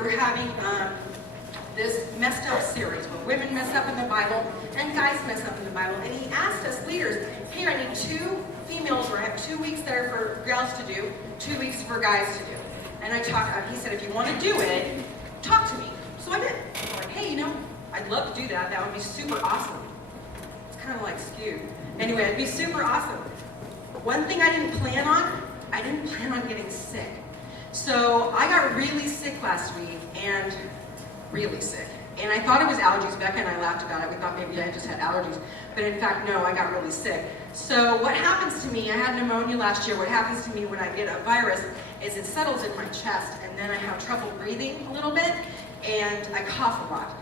we were having this messed up series where women mess up in the Bible and guys mess up in the Bible. And he asked us leaders, here, I need 2 females, or I have 2 weeks there for girls to do, 2 weeks for guys to do. And he said, if you want to do it, talk to me. So I did. I'm like, hey, I'd love to do that. That would be super awesome. It's kind of like skewed. Anyway, it'd be super awesome. One thing I didn't plan on getting sick. So I got really sick last week, and really sick. And I thought it was allergies. Becca and I laughed about it. We thought maybe I just had allergies. But in fact, no, I got really sick. So what happens to me, I had pneumonia last year. What happens to me when I get a virus is it settles in my chest, and then I have trouble breathing a little bit, and I cough a lot.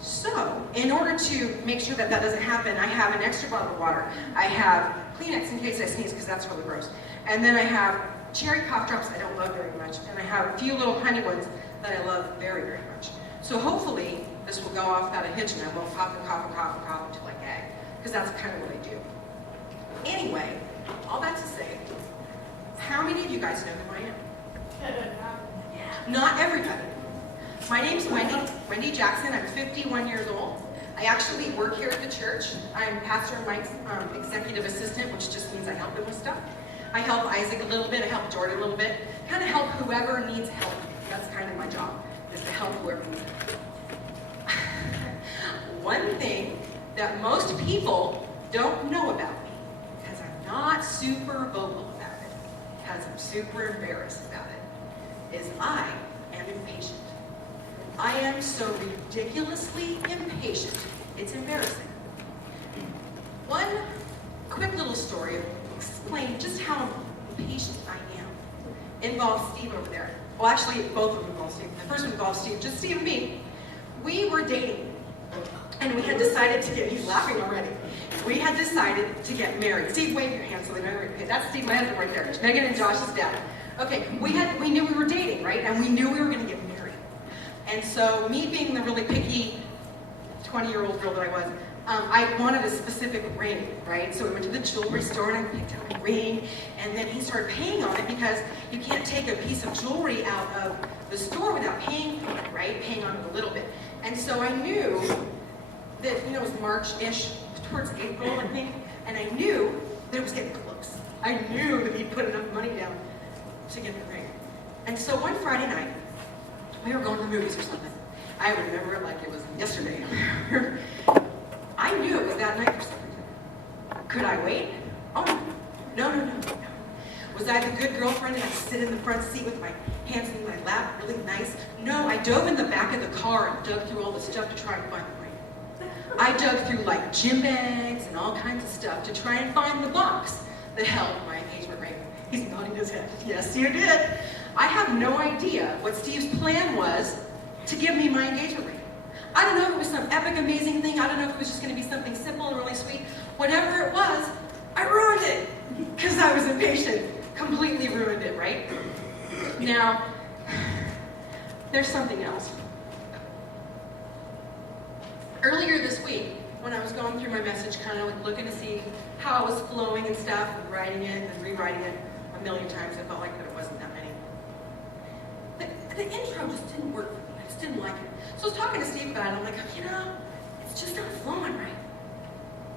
So, in order to make sure that doesn't happen, I have an extra bottle of water. I have Kleenex in case I sneeze, because that's really gross. And then I have cherry cough drops I don't love very much, and I have a few little honey ones that I love very, very much. So hopefully, this will go off without a hitch, and I won't cough and cough and cough and cough until I gag, because that's kind of what I do. Anyway, all that to say, how many of you guys know who I am? Not everybody. My name's Wendy Jackson. I'm 51 years old. I actually work here at the church. I'm Pastor Mike's executive assistant, which just means I help him with stuff. I help Isaac a little bit, I help Jordan a little bit, kind of help whoever needs help. That's kind of my job, is to help whoever needs help. One thing that most people don't know about me, because I'm not super vocal about it, because I'm super embarrassed about it, is I am impatient. I am so ridiculously impatient, it's embarrassing. One quick little story to explain just how impatient I am involves Steve over there. Well, actually, both of them involve Steve. The first one involves Steve, just Steve and me. We were dating, and we had decided to he's laughing already. We had decided to get married. Steve, wave your hand so they know you're okay. That's Steve, my husband right there. Megan and Josh's dad. Okay, we knew we were dating, right? And we knew we were going to get married. And so, me being the really picky 20-year-old girl that I was, I wanted a specific ring, right? So we went to the jewelry store and I picked out a ring, and then he started paying on it because you can't take a piece of jewelry out of the store without paying for it, right? Paying on it a little bit. And so I knew that, it was March-ish, towards April, I think, and I knew that it was getting close. I knew that he'd put enough money down to get the ring. And so one Friday night, we were going to the movies or something. I remember it like it was yesterday. I knew it was that night for some reason. Could I wait? Oh, no. Was I the good girlfriend and I sit in the front seat with my hands in my lap, really nice? No, I dove in the back of the car and dug through all the stuff to try and find the ring. I dug through like gym bags and all kinds of stuff to try and find the box that held my engagement ring. He's nodding his head. Yes, you did. I have no idea what Steve's plan was to give me my engagement ring. I don't know if it was some epic, amazing thing. I don't know if it was just going to be something simple and really sweet. Whatever it was, I ruined it because I was impatient. Completely ruined it, right? Now, there's something else. Earlier this week, when I was going through my message, kind of like looking to see how it was flowing and stuff, and writing it and rewriting it a million times, I felt like that it wasn't that many. The intro just didn't work for me. I just didn't like it. So I was talking to Steve about it, and I'm like, it's just not flowing right.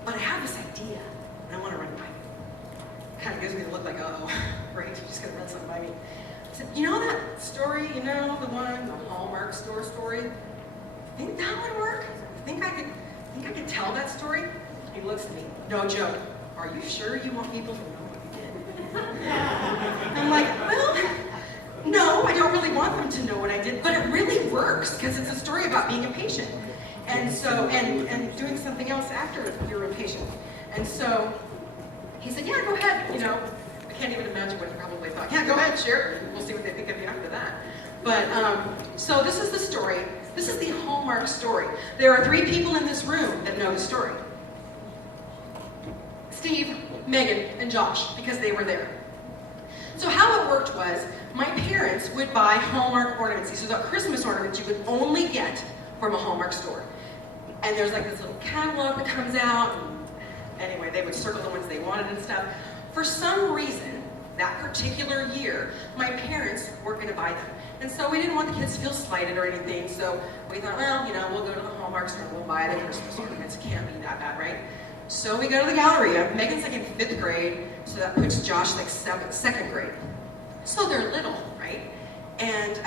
But I have this idea, and I want to run it by you. Kind of gives me the look like, oh, great, you're just going to run something by me. I said, that story, the one, the Hallmark store story? Think that would work? Think I could tell that story? He looks at me, no joke. Are you sure you want people to know what you did? I'm like, well, no, I don't really want them to know what I did, but it really works because it's a story about being impatient. And so, and doing something else after you're impatient. And so, he said, yeah, go ahead, I can't even imagine what he probably thought. Yeah, go ahead, share. We'll see what they think of you after that. But, so this is the story. This is the Hallmark story. There are 3 people in this room that know the story. Steve, Megan, and Josh, because they were there. So how it worked was, my parents would buy Hallmark ornaments. These are the Christmas ornaments you could only get from a Hallmark store. And there's like this little catalog that comes out. And anyway, they would circle the ones they wanted and stuff. For some reason, that particular year, my parents weren't going to buy them. And so we didn't want the kids to feel slighted or anything, so we thought, well, we'll go to the Hallmark store and we'll buy the Christmas ornaments. It can't be that bad, right? So we go to the Galleria. Megan's like in 5th grade, so that puts Josh like 2nd grade. So they're little, right? And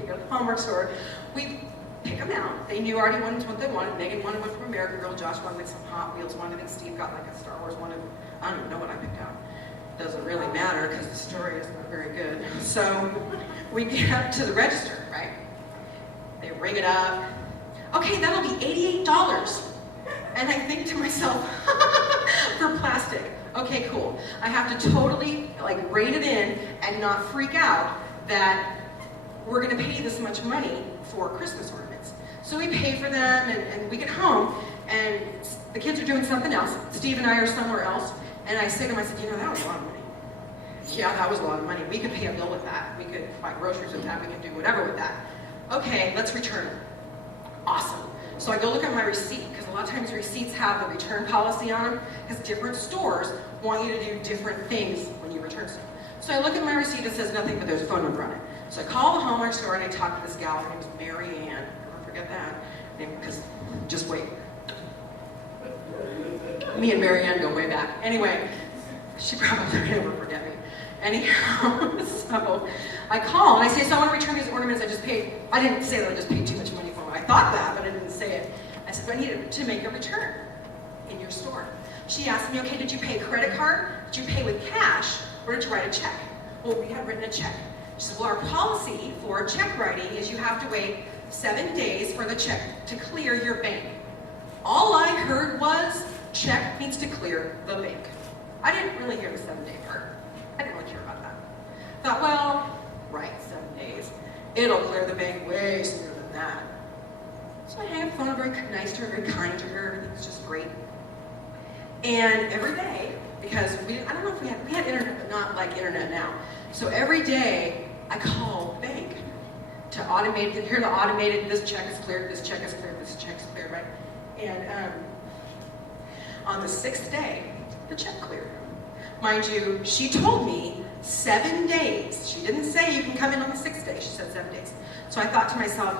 we go to the Hallmark store. We pick them out. They knew already what they wanted. Megan wanted one from American Girl. Josh wanted like some Hot Wheels one. I think Steve got like a Star Wars one. I don't even know what I picked out. Doesn't really matter because the story is not very good. So we get up to the register, right? They ring it up. Okay, that'll be $88. And I think to myself, for plastic. Okay, cool. I have to totally like rein it in and not freak out that we're going to pay this much money for Christmas ornaments. So we pay for them, and we get home, and the kids are doing something else. Steve and I are somewhere else, and I say to them, I said, that was a lot of money. Yeah, that was a lot of money. We could pay a bill with that. We could buy groceries with that. We could do whatever with that. Okay, let's return them. Awesome. So I go look at my receipt, because a lot of times receipts have the return policy on them, because different stores want you to do different things when you return stuff. So I look at my receipt, it says nothing, but there's a phone number on it. So I call the Hallmark store and I talk to this gal, her name is Mary Ann. Never forget that, because just wait. Me and Mary Ann go way back. Anyway, she probably would never forget me. Anyhow, so I call and I say, so I want to return these ornaments I just paid. I didn't say that I just paid too much money for them. I thought that, but I didn't say it. I said, I need to make a return in your store. She asked me, okay, did you pay credit card? Did you pay with cash? Or did you write a check? Well, we had written a check. She said, well, our policy for check writing is you have to wait 7 days for the check to clear your bank. All I heard was, check needs to clear the bank. I didn't really hear the 7-day part. I didn't really care about that. Thought, well, right, 7 days. It'll clear the bank way sooner than that. So I hang up the phone, I'm very nice to her, very kind to her, everything's just great. And every day, because I don't know if we had internet, but not like internet now. So every day, I call the bank to automate, hear the automated, this check is cleared, this check is cleared, this check is cleared, right? And on the 6th day, the check cleared. Mind you, she told me 7 days. She didn't say you can come in on the 6th day. She said 7 days. So I thought to myself,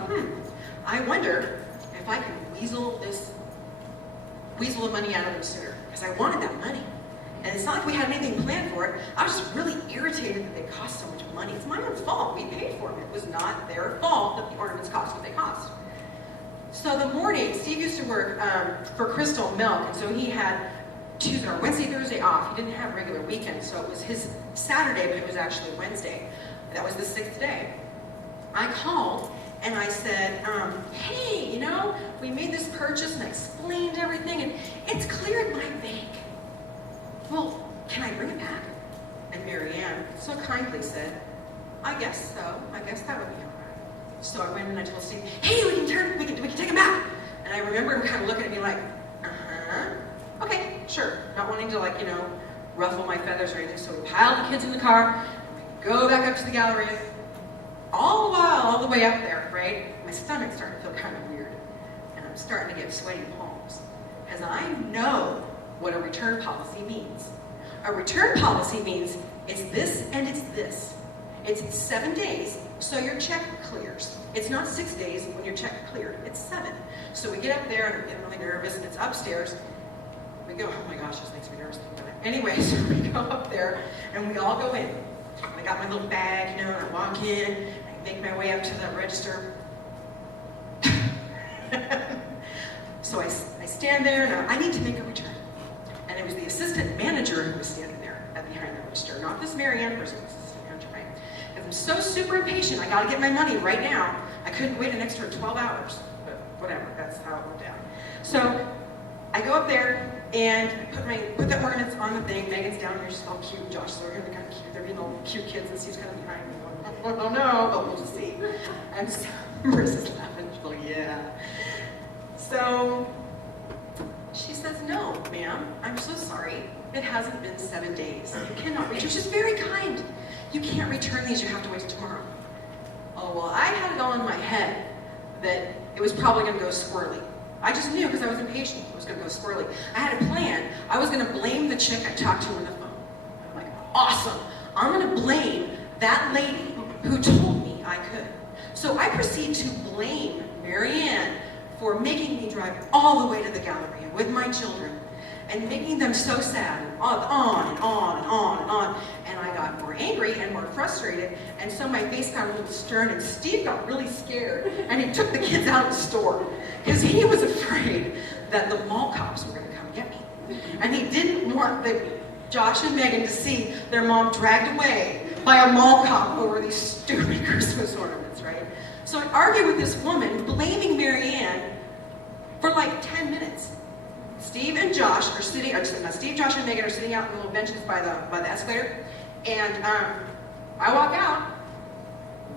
I wonder if I can weasel the money out of them sooner. Because I wanted that money. And it's not like we had anything planned for it. I was just really irritated that they cost so much money. It's my own fault. We paid for them. It was not their fault that the ornaments cost what they cost. So the morning, Steve used to work for Crystal Milk, and so he had Tuesday or Wednesday, Thursday off. He didn't have regular weekends, so it was his Saturday, but it was actually Wednesday. That was the 6th day. I called and I said, hey, we made this purchase and I explained everything and it's cleared my bank. Well, can I bring it back? And Mary Ann so kindly said, I guess so. I guess that would be all right. So I went and I told Steve, hey, we can take him back. And I remember him kind of looking at me like, okay, sure. Not wanting to ruffle my feathers or anything. So we piled the kids in the car, and we go back up to the gallery. All the while, all the way up there, right? My stomach's starting to feel kind of weird. And I'm starting to get sweaty palms. Because I know what a return policy means. A return policy means it's this and it's this. It's 7 days, so your check clears. It's not 6 days when your check cleared. It's 7. So we get up there and I'm getting really nervous, and it's upstairs. We go, oh my gosh, this makes me nervous. Anyway, so we go up there and we all go in. I got my little bag, and I walk in, I make my way up to the register. So I stand there and I need to make a return. And it was the assistant manager who was standing there behind the register, not this Mary Ann person, this assistant manager, right? And I'm so super impatient, I gotta get my money right now. I couldn't wait an extra 12 hours, but whatever, that's how it went down. So I go up there and put the ornaments on the thing. Megan's down here, she's all cute. Josh's over here, they're kind of cute. They're being all cute kids, and Steve's kind of behind me going, oh no, but we'll just see. And so Marissa's laughing, she's like, yeah. So she says, no, ma'am, I'm so sorry. It hasn't been 7 days. You cannot return. She's very kind. You can't return these, you have to wait till tomorrow. Oh, well, I had it all in my head that it was probably gonna go squirrely. I just knew because I was impatient it was going to go squirrely. I had a plan. I was going to blame the chick I talked to on the phone. I'm like, awesome. I'm going to blame that lady who told me I could. So I proceed to blame Marianne for making me drive all the way to the Galleria with my children and making them so sad, and on and on and on and on. And I got more angry and more frustrated, and so my face got a little stern, and Steve got really scared, and he took the kids out of the store because he was afraid that the mall cops were going to come get me. And he didn't want Josh and Megan to see their mom dragged away by a mall cop over these stupid Christmas ornaments, right? So I argued with this woman, blaming Marianne for like 10 minutes. Steve and Josh are sitting, Steve, Josh, and Megan are sitting out on the little benches by the escalator, and I walk out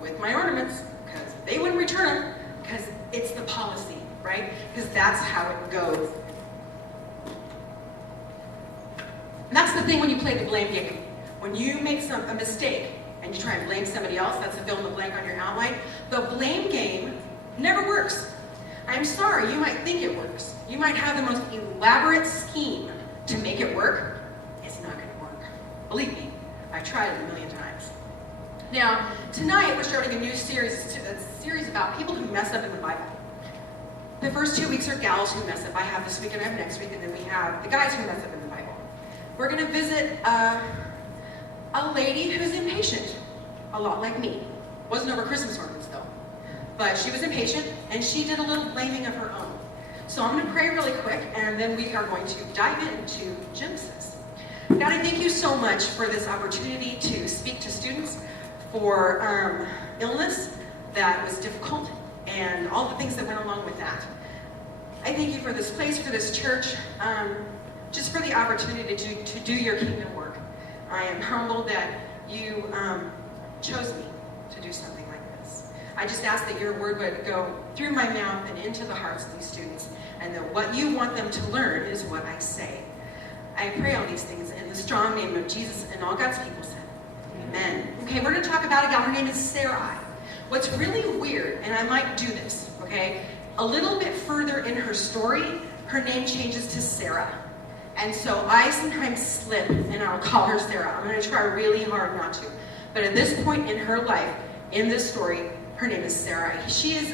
with my ornaments because they wouldn't return them because it's the policy, right? Because that's how it goes. And that's the thing when you play the blame game. When you make a mistake and you try and blame somebody else, that's the fill in the blank on your outline, the blame game never works. I'm sorry, you might think it works. You might have the most elaborate scheme to make it work. It's not going to work. Believe me, I've tried it a million times. Now, tonight we're starting a new series, about people who mess up in the Bible. The first 2 weeks are gals who mess up. I have this week and I have next week, and then we have the guys who mess up in the Bible. We're going to visit a lady who's impatient, a lot like me. Wasn't over Christmas ornaments though. But she was impatient, and she did a little blaming of her own. So I'm going to pray really quick, and then we are going to dive into Genesis. God, I thank you so much for this opportunity to speak to students for illness that was difficult, and all the things that went along with that. I thank you for this place, for this church, just for the opportunity to do your kingdom work. I am humbled that you chose me to do something like this. I just ask that your word would go through my mouth and into the hearts of these students, and that what you want them to learn is what I say. I pray all these things in the strong name of Jesus, and all God's people said, amen. Okay, we're going to talk about a gal. Her name is Sarai. What's really weird, and I might do this, okay, a little bit further in her story, her name changes to Sarah. And so I sometimes slip, and I'll call her Sarah. I'm going to try really hard not to. But at this point in her life, in this story, her name is Sarai. She is,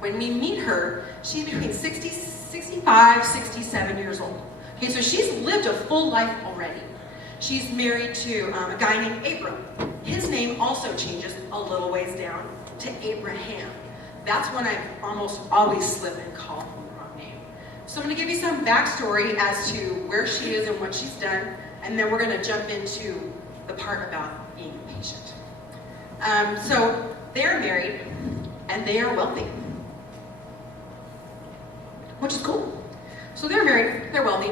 when we meet her, she's between 65, 67 years old. Okay, so she's lived a full life already. She's married to a guy named Abram. His name also changes a little ways down to Abraham. That's when I almost always slip and call him the wrong name. So I'm going to give you some backstory as to where she is and what she's done, and then we're going to jump into the part about being patient. So they're married, and they are wealthy, which is cool. So they're married, they're wealthy,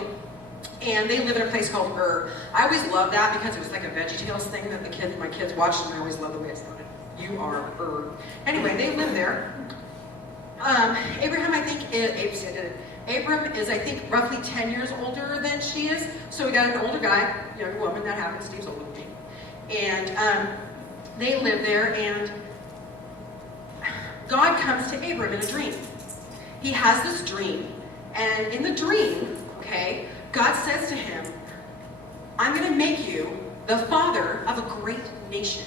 and they live in a place called Ur. I always loved that because it was like a VeggieTales thing that my kids watched, and I always loved the way it sounded. You are Ur. Anyway, they live there. Abraham, I think, Abram is, I think, roughly 10 years older than she is. So we got an older guy, younger woman, that happens. Steve's older than me. And they live there, and God comes to Abram in a dream. He has this dream, and in the dream, okay, God says to him, I'm going to make you the father of a great nation,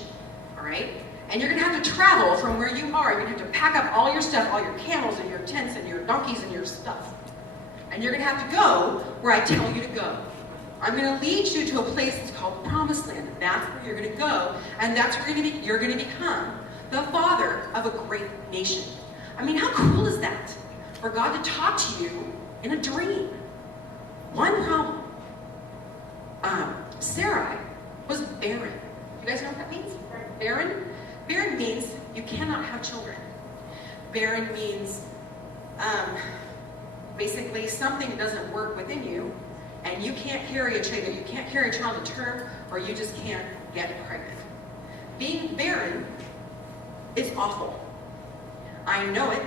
all right? And you're going to have to travel from where you are. You're going to have to pack up all your stuff, all your camels and your tents and your donkeys and your stuff. And you're going to have to go where I tell you to go. I'm going to lead you to a place that's called Promised Land. And that's where you're going to go, and that's where you're going to become the father of a great nation. I mean, how cool is that? For God to talk to you in a dream. One problem. Sarai was barren. You guys know what that means? Barren? Barren means you cannot have children. Barren means basically something doesn't work within you, and you can't carry a child. You can't carry a child to term, or you just can't get pregnant. Being barren is awful. I know it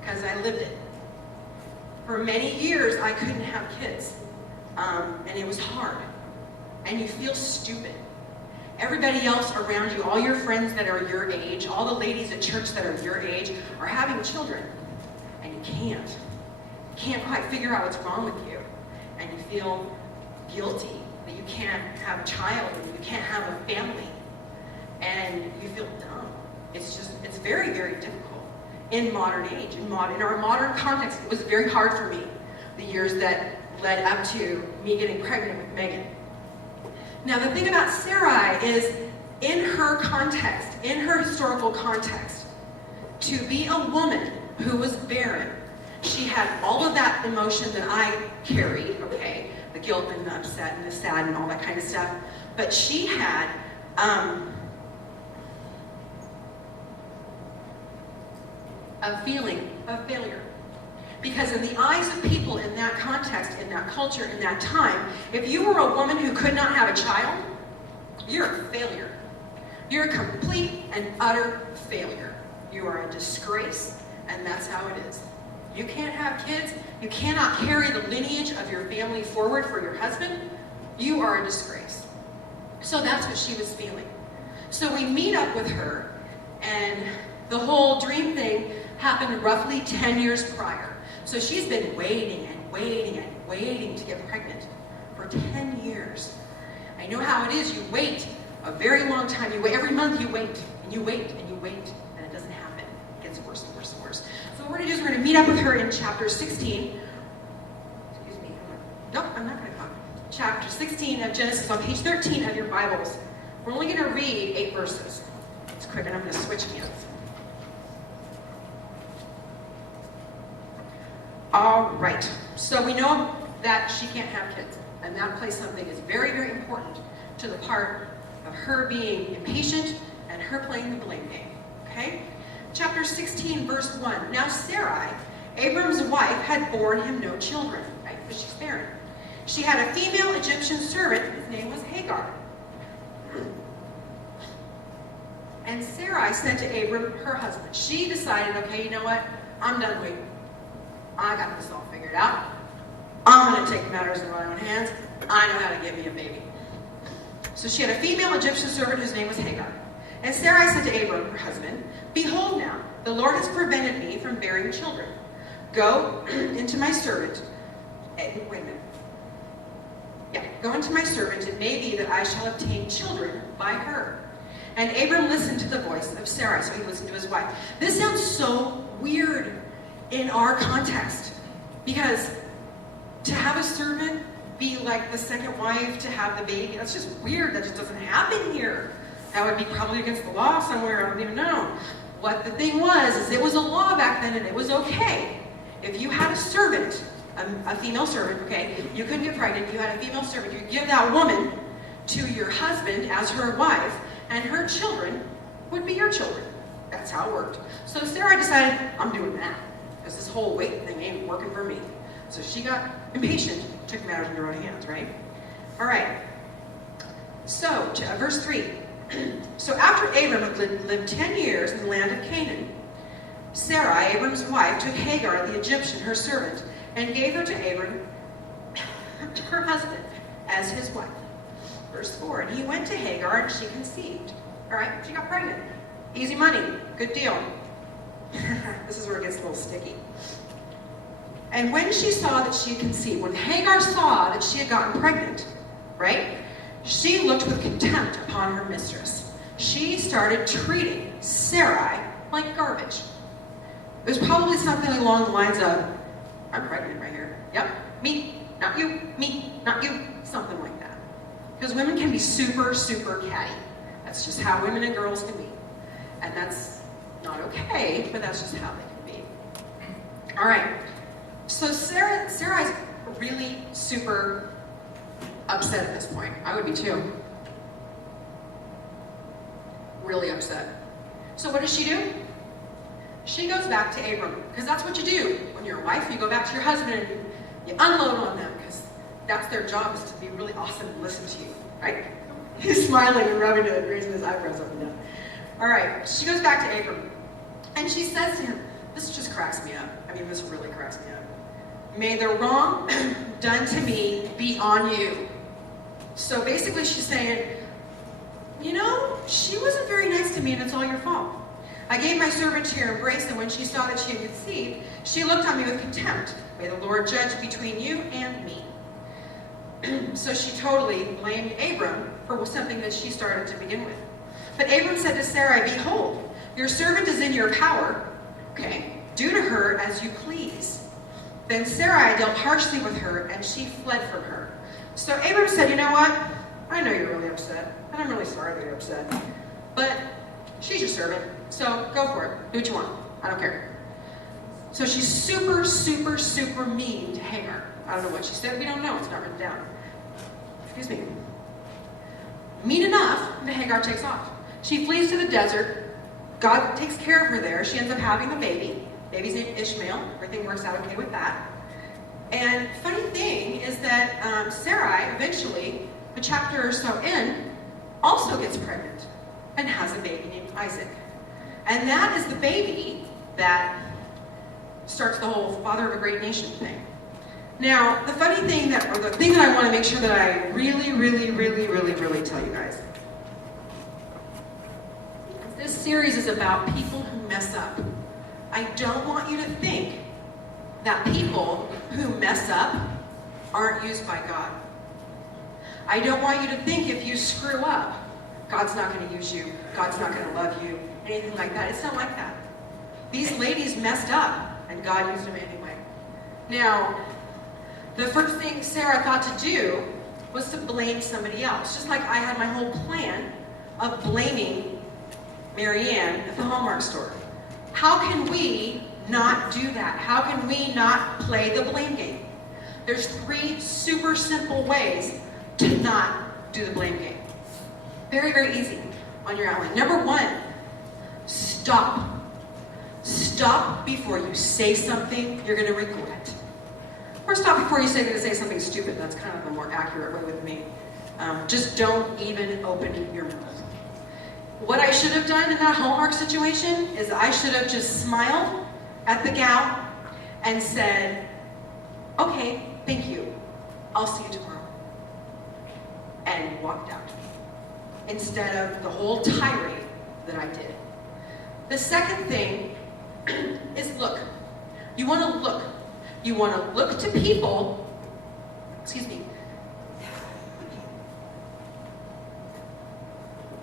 because I lived it. For many years, I couldn't have kids, and it was hard, and you feel stupid. Everybody else around you, all your friends that are your age, all the ladies at church that are your age, are having children, and you can't. You can't quite figure out what's wrong with you, and you feel guilty that you can't have a child and you can't have a family, and you feel dumb. It's very, very difficult in modern age, in our modern context. It was very hard for me, the years that led up to me getting pregnant with Megan. Now, the thing about Sarai is, in her context, in her historical context, to be a woman who was barren, she had all of that emotion that I carried, okay? The guilt and the upset and the sad and all that kind of stuff. But she had a feeling of failure. Because in the eyes of people in that context, in that culture, in that time, if you were a woman who could not have a child, you're a failure. You're a complete and utter failure. You are a disgrace, and that's how it is. You can't have kids. You cannot carry the lineage of your family forward for your husband. You are a disgrace. So that's what she was feeling. So we meet up with her, and the whole dream thing happened roughly 10 years prior. So she's been waiting and waiting and waiting to get pregnant for 10 years. I know how it is. You wait a very long time. You wait. Every month you wait, and you wait, and you wait, and it doesn't happen. It gets worse and worse and worse. So what we're going to do is we're going to meet up with her in chapter 16. Excuse me. Nope, I'm not going to come. Chapter 16 of Genesis on page 13 of your Bibles. We're only going to read 8 verses. It's quick, and I'm going to switch hands. All right, so we know that she can't have kids, and that plays something is very, very important to the part of her being impatient and her playing the blame game, okay? Chapter 16, verse 1. Now Sarai, Abram's wife, had borne him no children, right, because she's barren. She had a female Egyptian servant, his name was Hagar. And Sarai said to Abram, her husband, she decided, okay, you know what, I'm done waiting. I got this all figured out. I'm going to take matters in my own hands. I know how to give me a baby. So she had a female Egyptian servant whose name was Hagar. And Sarai said to Abram, her husband, behold now, the Lord has prevented me from bearing children. Go into my servant. Wait a minute. Yeah, go into my servant. It may be that I shall obtain children by her. And Abram listened to the voice of Sarai, so he listened to his wife. This sounds so weird in our context, because to have a servant be like the second wife to have the baby, that's just weird. That just doesn't happen here. That would be probably against the law somewhere. I don't even know. What the thing was is it was a law back then, and it was okay. If you had a servant, a female servant, okay, you couldn't get pregnant, you had a female servant, you give that woman to your husband as her wife, and her children would be your children. That's how it worked. So Sarah decided, I'm doing that, because this whole wait thing ain't working for me. So she got impatient, took matters into her own hands, right? All right. So, verse 3. So after Abram had lived 10 years in the land of Canaan, Sarai, Abram's wife, took Hagar, the Egyptian, her servant, and gave her to Abram, her husband, as his wife. Verse 4. And he went to Hagar, and she conceived. All right, she got pregnant. Easy money. Good deal. This is where it gets a little sticky. And when she saw that she had conceived, when Hagar saw that she had gotten pregnant, right, she looked with contempt upon her mistress. She started treating Sarai like garbage. It was probably something along the lines of, I'm pregnant right here. Yep, me, not you, me, not you, something like that. Because women can be super, super catty. That's just how women and girls can be. And that's not okay, but that's just how they can be. All right. So Sarai's really super upset at this point. I would be too. Really upset. So what does she do? She goes back to Abram, because that's what you do. When you're a wife, you go back to your husband and you unload on them, because that's their job, is to be really awesome and listen to you, right? He's smiling and rubbing it, raising his eyebrows up and down. All right, she goes back to Abram, and she says to him, this just cracks me up. I mean, this really cracks me up. May the wrong done to me be on you. So basically she's saying, you know, she wasn't very nice to me, and it's all your fault. I gave my servant to your embrace, and when she saw that she had conceived, she looked on me with contempt. May the Lord judge between you and me. So she totally blamed Abram for something that she started to begin with. But Abram said to Sarai, "Behold, your servant is in your power. Okay, do to her as you please." Then Sarai dealt harshly with her, and she fled from her. So Abram said, "You know what? I know you're really upset, and I'm really sorry that you're upset. But she's your servant, so go for it. Do what you want. I don't care." So she's super, super, super mean to Hagar. I don't know what she said. We don't know. It's not written down. Excuse me. Mean enough that Hagar takes off. She flees to the desert. God takes care of her there. She ends up having a baby. Baby's named Ishmael. Everything works out okay with that. And funny thing is that Sarai, eventually, a chapter or so in, also gets pregnant and has a baby named Isaac. And that is the baby that starts the whole father of a great nation thing. Now, the funny thing or the thing that I want to make sure that I really tell you guys. This series is about people who mess up. I don't want you to think that people who mess up aren't used by God. I don't want you to think if you screw up, God's not going to use you, God's not going to love you, anything like that. It's not like that. These ladies messed up, and God used them anyway. Now, the first thing Sarah thought to do was to blame somebody else. Just like I had my whole plan of blaming Marianne at the Hallmark store. How can we not do that? How can we not play the blame game? There's 3 super simple ways to not do the blame game. Very, very easy on your outline. Number 1, stop. Stop before you say something you're going to regret. Or stop before you say something stupid. That's kind of the more accurate way with me. Just don't even open your mouth. What I should have done in that Hallmark situation is I should have just smiled at the gal and said, "Okay, thank you. I'll see you tomorrow." And walked out. Instead of the whole tirade that I did. The second thing is look. You want to look. You want to look to people,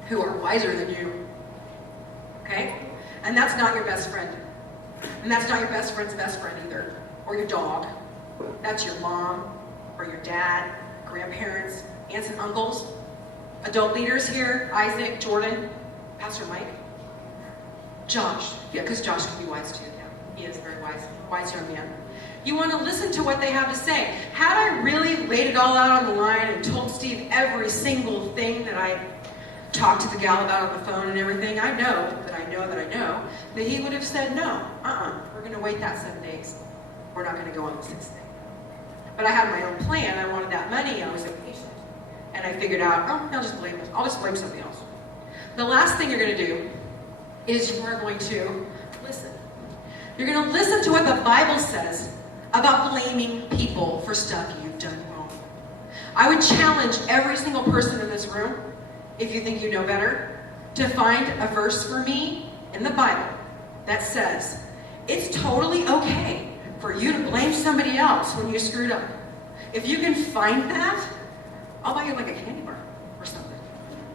who are wiser than you. Okay? And that's not your best friend. And that's not your best friend's best friend either. Or your dog. That's your mom, or your dad, grandparents, aunts and uncles, adult leaders here, Isaac, Jordan, Pastor Mike, Josh. Yeah, because Josh can be wise too. Yeah, he is a very wise young man. You want to listen to what they have to say. Had I really laid it all out on the line and told Steve every single thing that I talked to the gal about on the phone and everything, I know that he would have said, "No, we're going to wait that 7 days. We're not going to go on the 6th day." But I had my own plan. I wanted that money. I was impatient. And I figured out, I'll just blame somebody else. The last thing you're going to do is you are going to listen. You're going to listen to what the Bible says about blaming people for stuff you've done wrong. I would challenge every single person in this room, if you think you know better, to find a verse for me in the Bible that says it's totally okay for you to blame somebody else when you screwed up. If you can find that, I'll buy you like a candy bar or something.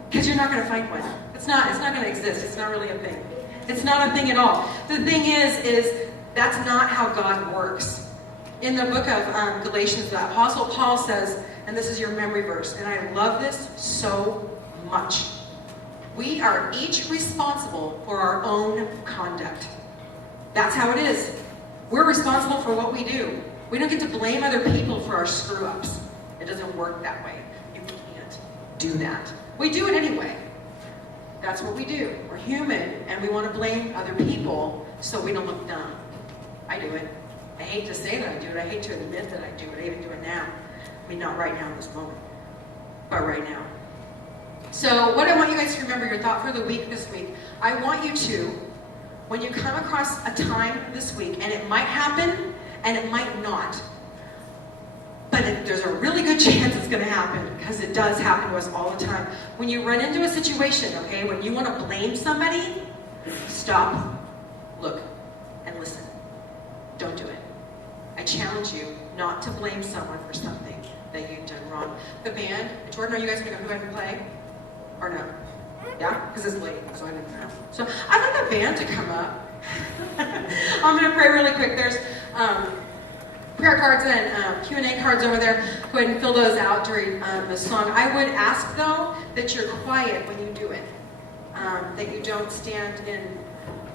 Because you're not going to find one. It's not going to exist. It's not really a thing. It's not a thing at all. The thing is that's not how God works. In the book of Galatians, the Apostle Paul says, and this is your memory verse, and I love this so much. We are each responsible for our own conduct. That's how it is. We're responsible for what we do. We don't get to blame other people for our screw-ups. It doesn't work that way. You can't do that. We do it anyway. That's what we do. We're human, and we want to blame other people so we don't look dumb. I do it. I hate to say that I do it. I hate to admit that I do it. I even do it now. I mean, not right now in this moment, but right now. So what I want you guys to remember, your thought for the week this week, I want you to, when you come across a time this week, and it might happen, and it might not, but there's a really good chance it's going to happen, because it does happen to us all the time. When you run into a situation, okay, when you want to blame somebody, stop, look, and listen. Don't do it. I challenge you not to blame someone for something that you've done wrong. The band, Jordan, are you guys going to go ahead and play? Or no? Yeah? Because it's late, so I didn't know. So I'd like the band to come up. I'm going to pray really quick. There's prayer cards and Q&A cards over there. Go ahead and fill those out during the song. I would ask, though, that you're quiet when you do it. That you don't stand in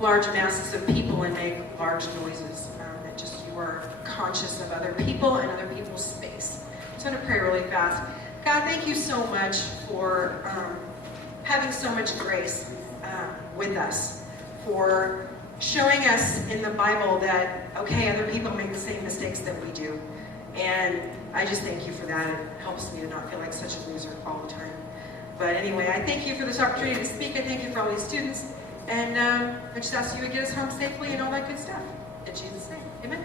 large masses of people and make large noises. That just you are conscious of other people and other people's space. So I'm going to pray really fast. God, thank you so much for having so much grace with us, for showing us in the Bible that, okay, other people make the same mistakes that we do. And I just thank you for that. It helps me to not feel like such a loser all the time. But anyway, I thank you for this opportunity to speak. I thank you for all these students. And I just ask you to get us home safely and all that good stuff. In Jesus' name, amen.